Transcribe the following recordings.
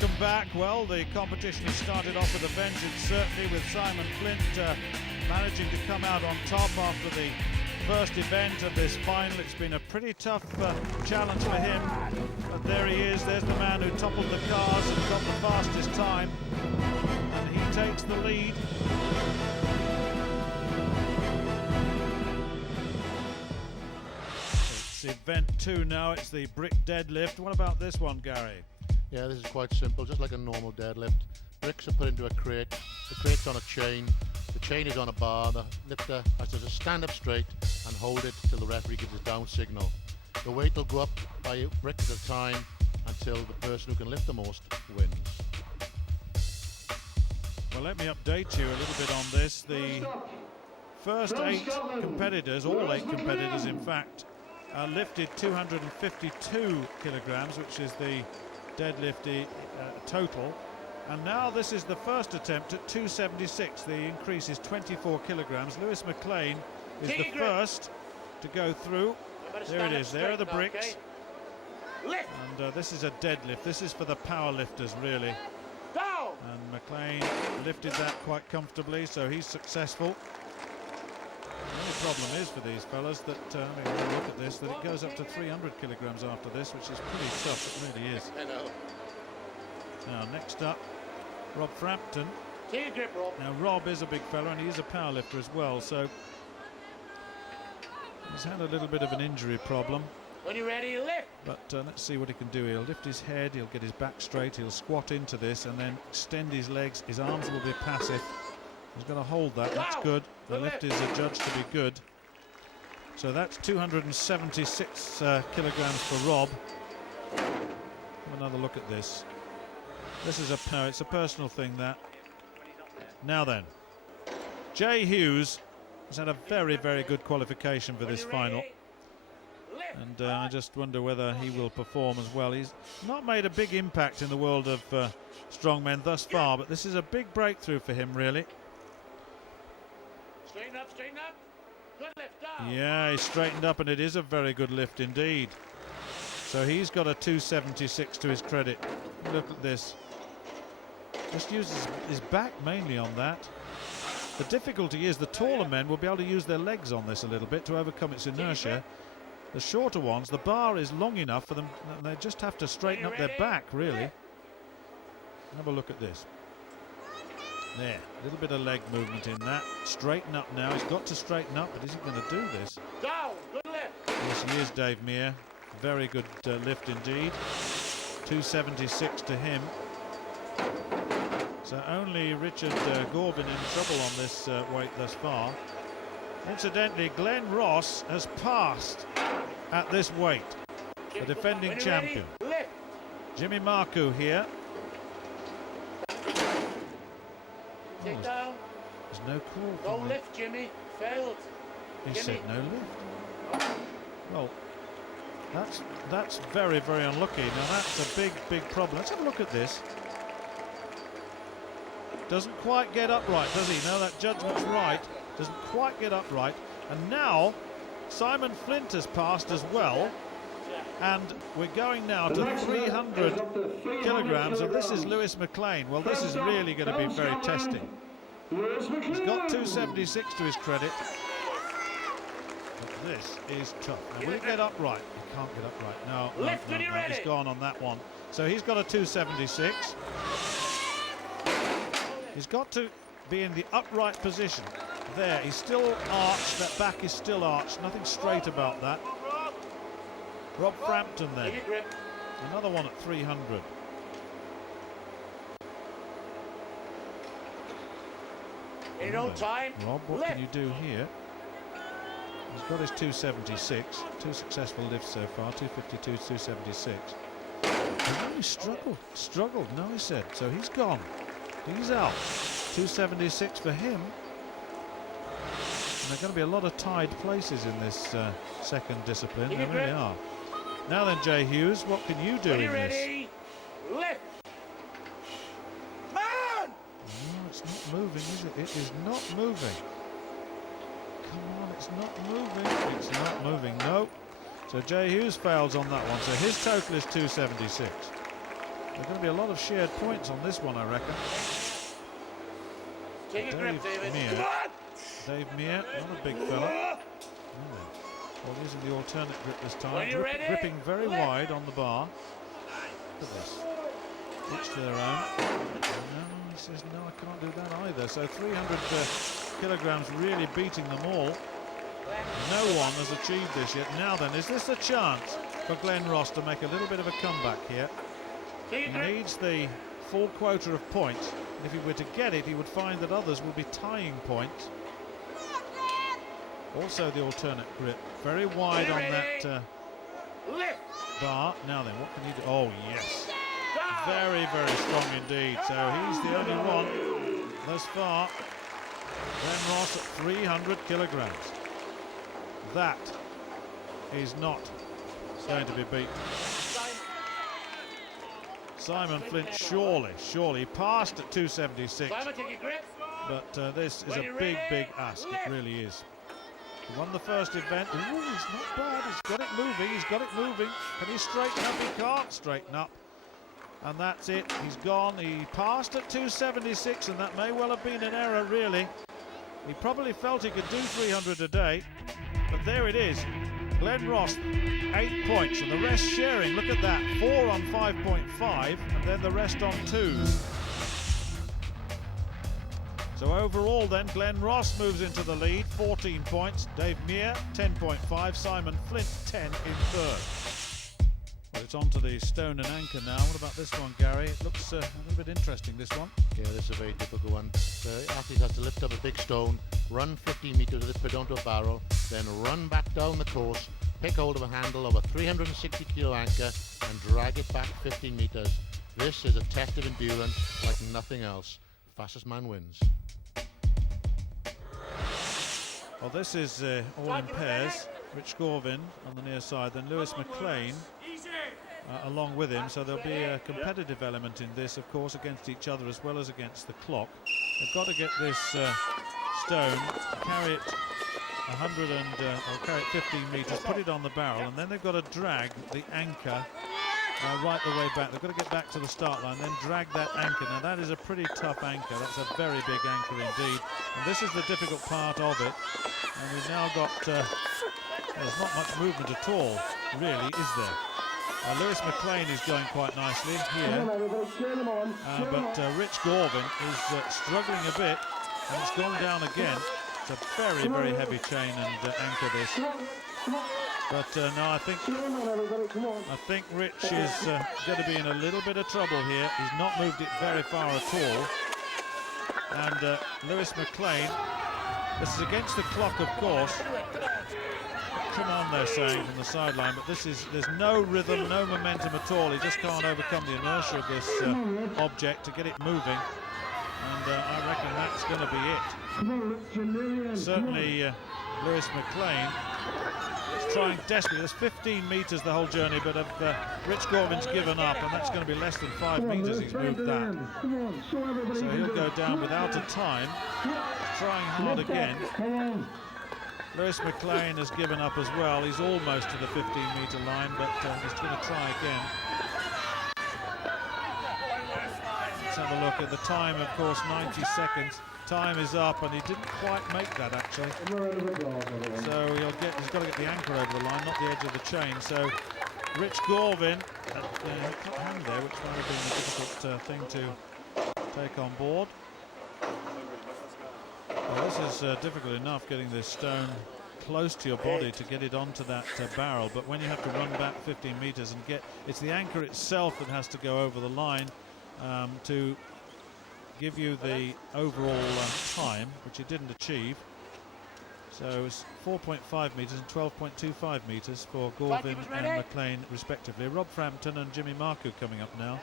Welcome back. Well, the competition has started off with a vengeance, certainly, with Simon Flint managing to come out on top after the first event of this final. It's been a pretty tough challenge for him, but there he is. There's the man who toppled the cars and got the fastest time, and he takes the lead. It's event 2 now. It's the brick deadlift. What about this one, Gary? Yeah, this is quite simple, just like a normal deadlift. Bricks are put into a crate, the crate's on a chain, the chain is on a bar, the lifter has to just stand up straight and hold it till the referee gives his down signal. The weight will go up by a brick at a time until the person who can lift the most wins. Well, let me update you a little bit on this. The first 8 competitors, all 8 competitors in fact, lifted 252 kilograms, which is the deadlift total, and now this is the first attempt at 276. The increase is 24 kilograms. Lewis McLean is the first to go through. There it is, there are the bricks, and this is a deadlift. This is for the power lifters, really, and McLean lifted that quite comfortably, so he's successful. The only problem is for these fellas that, look at this, that it goes up to 300 kilograms after this, which is pretty tough. It really is. I know. Now, next up, Rob Frampton. Take your grip, Rob. Now, Rob is a big fella, and he's a powerlifter as well, so he's had a little bit of an injury problem. When you're ready, lift. But let's see what he can do. He'll lift his head, he'll get his back straight, he'll squat into this, and then extend his legs. His arms will be passive. He's going to hold that. That's good. The lift is adjudged to be good. So that's 276 kilograms for Rob. Have another look at this. This is it's a personal thing, that. Now then, Jay Hughes has had a very, very good qualification for this final. And I just wonder whether he will perform as well. He's not made a big impact in the world of strongmen thus far, but this is a big breakthrough for him, really. Straighten up, straighten up. Good lift, down. Yeah, he's straightened up, and it is a very good lift indeed. So he's got a 276 to his credit. Look at this. Just uses his back mainly on that. The difficulty is the taller men will be able to use their legs on this a little bit to overcome its inertia. The shorter ones, the bar is long enough for them, they just have to straighten up their back, really. Have a look at this. There, a little bit of leg movement in that. Straighten up now. He's got to straighten up, but isn't going to do this. Down, good lift. Yes, he is, Dave Meer. Very good lift indeed. 276 to him. So only Richard Gorbin in trouble on this weight thus far. Incidentally, Glenn Ross has passed at this weight. The defending champion. Jimmy Maru here. Take down. There's no call. No lift, Jimmy. Failed. He Jimmy said no lift. Well, that's very, very unlucky. Now that's a big, big problem. Let's have a look at this. Doesn't quite get upright, does he? No, that judgment's right. Doesn't quite get upright. And now Simon Flint has passed as well. And we're going now to 300 kilograms, and this is Lewis McLean. Well, this is really going to be very testing. He's got 276 to his credit. But this is tough. Now, will he get upright? He can't get upright. No, he's gone on that one. So he's got a 276. He's got to be in the upright position. There, he's still arched. That back is still arched. Nothing straight about that. Rob Frampton then. Another one at 300. In no time. Rob, what can you do here? He's got his 276. 2 successful lifts so far. 252, 276. He's only struggled. No, he said. So he's gone. He's out. 276 for him. And there are going to be a lot of tied places in this second discipline. There really are. Now then, Jay Hughes, what can you do in this? Lift. Man! No, it's not moving, is it? It is not moving. Come on, it's not moving. It's not moving. No. So Jay Hughes fails on that one. So his total is 276. There are going to be a lot of shared points on this one, I reckon. Take a grip, David. Dave Meer, not a big fella. Well, using the alternate grip this time. Gripping very wide on the bar. Look at this. Each to their own. No, he says, no, I can't do that either. So 300 kilograms really beating them all. No one has achieved this yet. Now then, is this a chance for Glenn Ross to make a little bit of a comeback here? He needs the full quota of points. And if he were to get it, he would find that others will be tying points. Also the alternate grip. Very wide on that bar. Now then, what can he do? Oh, yes. Very, very strong indeed. So he's the only one thus far. Glenn Ross at 300 kilograms. That is not going to be beaten. Simon Flint surely passed at 276. But this is a big, big ask. It really is. He won the first event. Ooh, he's not bad. He's got it moving. He's got it moving. Can he straighten up? He can't straighten up. And that's it. He's gone. He passed at 276, and that may well have been an error, really. He probably felt he could do 300 a day. But there it is. Glenn Ross, 8 points, and the rest sharing. Look at that. 4 on 5.5, and then the rest on 2s. So overall then, Glenn Ross moves into the lead, 14 points. Dave Meer, 10.5. Simon Flint, 10 in third. Well, it's on to the stone and anchor now. What about this one, Gary? It looks a little bit interesting, this one. Yeah, this is a very difficult one. The athlete has to lift up a big stone, run 15 metres with it put onto a barrel, then run back down the course, pick hold of a handle of a 360 kilo anchor and drag it back 15 metres. This is a test of endurance like nothing else. Fastest man wins. Well, this is all in pairs. Rich Gorvin on the near side, then Lewis McLean along with him. So there'll be a competitive element in this, of course, against each other as well as against the clock. They've got to get this stone, carry it 100 and or carry it 15 metres, put it on the barrel, and then they've got to drag the anchor right the way back. They've got to get back to the start line, then drag that anchor. Now that is a pretty tough anchor. That's a very big anchor indeed. And this is the difficult part of it. And we've now got, there's not much movement at all, really, is there? Lewis McLean is going quite nicely here. But Rich Gorvin is struggling a bit, and it's gone down again. It's a very, very heavy chain and anchor this. But no, I think Rich is going to be in a little bit of trouble here. He's not moved it very far at all. And Lewis McLean, this is against the clock, of course. Come on, they're saying from the sideline, but there's no rhythm, no momentum at all. He just can't overcome the inertia of this object to get it moving. And I reckon that's going to be it. Certainly Lewis McLean is trying desperately. There's 15 metres the whole journey, but Rich Gorvin's given up, and that's going to be less than 5 metres he's moved that. So he'll go down without a time. He's trying hard again. Lewis McLean has given up as well. He's almost to the 15-metre line, but he's going to try again. Let's have a look at the time, of course, 90 seconds. Time is up, and he didn't quite make that, actually. So he's got to get the anchor over the line, not the edge of the chain. So Rich Gorvin at the hand there, which might have been a difficult thing to take on board. Well, this is difficult enough, getting this stone close to your body to get it onto that barrel, but when you have to run back 15 metres and it's the anchor itself that has to go over the line to give you the overall time, which it didn't achieve. So it's 4.5 metres and 12.25 metres for Gorvin and McLean respectively. Rob Frampton and Jimmy Maru coming up now.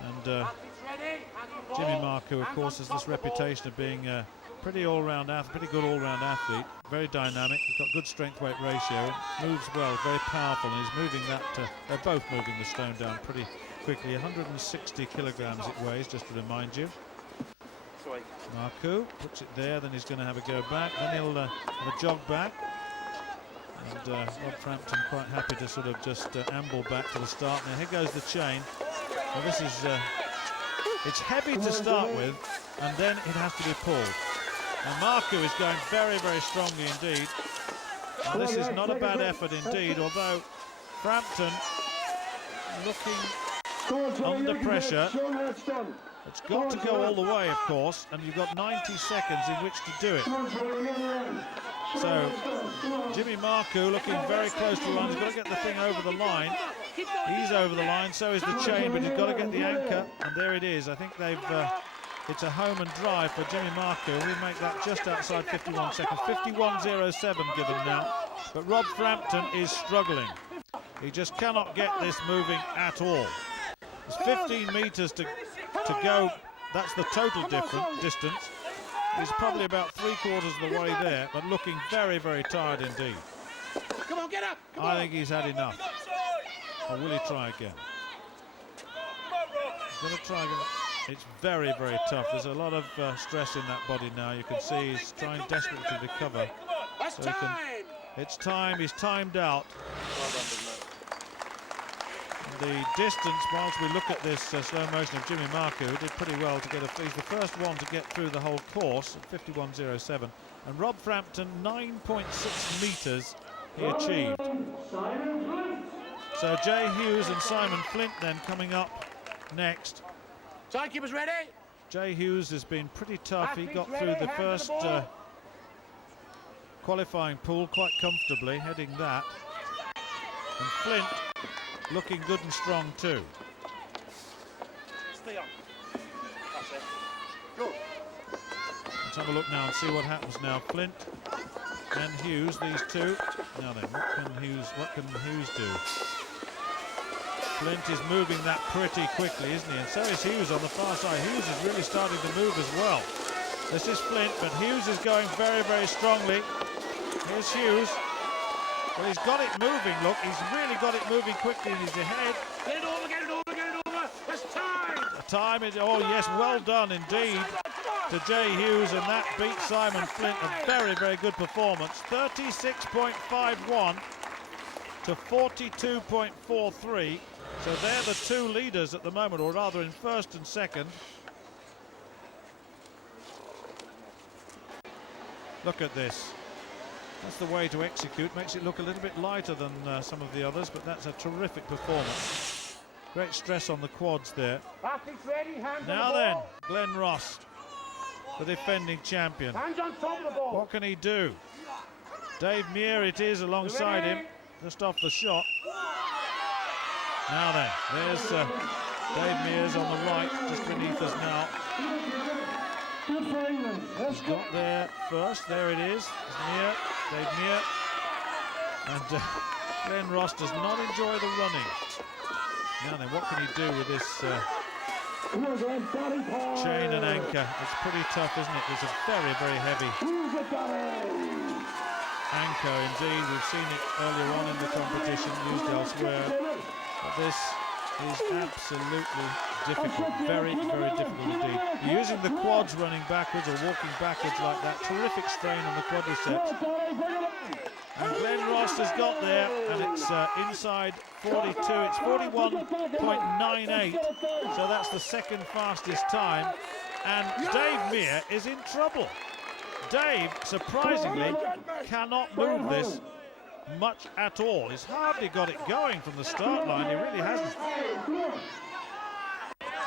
And Jimmy Maru, of course, has this reputation of being pretty all-round athlete, pretty good all-round athlete, very dynamic. He's got good strength-weight ratio, moves well, very powerful, and he's moving that. They're both moving the stone down pretty quickly. 160 kilograms it weighs, just to remind you. Maru puts it there, then he's going to have a go back, then he'll have a jog back. And Rob Frampton quite happy to sort of just amble back to the start. Now here goes the chain. Well, this is, it's heavy to start with, and then it has to be pulled. And Maru is going very, very strongly indeed. And this is not a bad effort indeed, although Frampton looking under pressure. It's got to go all the way, of course, and you've got 90 seconds in which to do it. So, Jimmy Maru looking very close to the line. He's got to get the thing over the line. He's over the line, so is the chain, but he's got to get the anchor, and there it is. I think they've, it's a home and drive for Jimmy Maru. He'll make that just outside 51 seconds. 51.07 given now, but Rob Frampton is struggling. He just cannot get this moving at all. There's 15 metres to go. That's the total distance. He's probably about 3/4 of the way there, but looking very, very tired indeed. Come on, get up! I think he's had enough. Or will he try again? He's going to try again. It's very, very tough. There's a lot of stress in that body now. You can see he's trying desperately to recover. So it's time. He's timed out. The distance, whilst we look at this slow motion of Jimmy Maru, did pretty well to get he's the first one to get through the whole course at 51.07. And Rob Frampton, 9.6 metres he achieved. So Jay Hughes and Simon Flint then coming up next. Timekeepers ready? Jay Hughes has been pretty tough. He got through the first qualifying pool quite comfortably, heading that. And Flint looking good and strong too. Stay on. That's it. Go. Let's have a look now and see what happens now. Flint and Hughes, these two. Now then, what can Hughes do? Flint is moving that pretty quickly, isn't he? And so is Hughes on the far side. Hughes is really starting to move as well. This is Flint, but Hughes is going very, very strongly. Here's Hughes. Well, he's got it moving, look. He's really got it moving quickly. He's ahead. Get it over, get it over, get it over. There's time. The time is, oh yes, well done indeed to Jay Hughes, and that beats Simon Flint. A very, very good performance. 36.51 to 42.43. So they're the two leaders at the moment, or rather in first and second. Look at this. That's the way to execute. Makes it look a little bit lighter than some of the others, but that's a terrific performance. Great stress on the quads there. Now then, Glenn Ross, the defending champion. Hands on top of the ball. What can he do? Dave Meer it is alongside him, just off the shot. Now then, there's Dave Mears on the right, just beneath us now. He's got there first, there it is. Meer, Dave Meer. And Glenn Ross does not enjoy the running. Now then, what can he do with this chain and anchor? It's pretty tough, isn't it? It's a very, very heavy anchor indeed. We've seen it earlier on in the competition, used elsewhere. But this is absolutely difficult, very, very difficult indeed. You're using the quads running backwards or walking backwards like that. Terrific strain on the quadriceps. And Glenn Ross has got there, and it's inside 42. It's 41.98, so that's the second fastest time. And Dave Meer is in trouble. Dave, surprisingly, cannot move this much at all. He's hardly got it going from the start line. He really hasn't.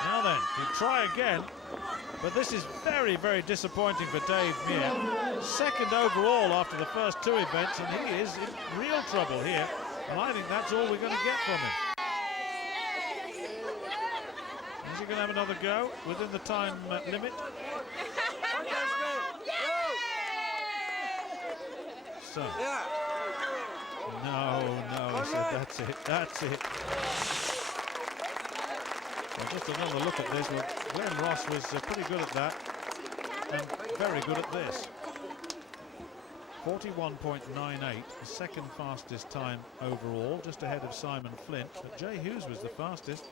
Now then, he'll try again, but this is very, very disappointing for Dave Meer. Second overall after the first two events, and he is in real trouble here, and I think that's all we're going to get from him. Is he going to have another go within the time limit? So, no, he said that's it. Well, just another look at this. Well, Glenn Ross was pretty good at that, and very good at this. 41.98, the second fastest time overall, just ahead of Simon Flint, but Jay Hughes was the fastest.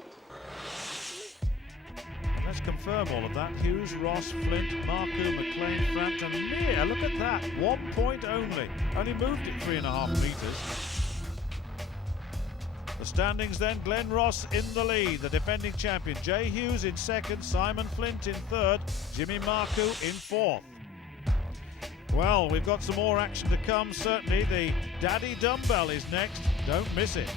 And let's confirm all of that. Hughes, Ross, Flint, Maru, McLean, Frampton, Meer. Look at that, 1 point only. Only moved it 3.5 meters. The standings then, Glenn Ross in the lead, the defending champion. Jay Hughes in second, Simon Flint in third, Jimmy Maru in fourth. Well, we've got some more action to come, certainly. The Daddy Dumbbell is next. Don't miss it.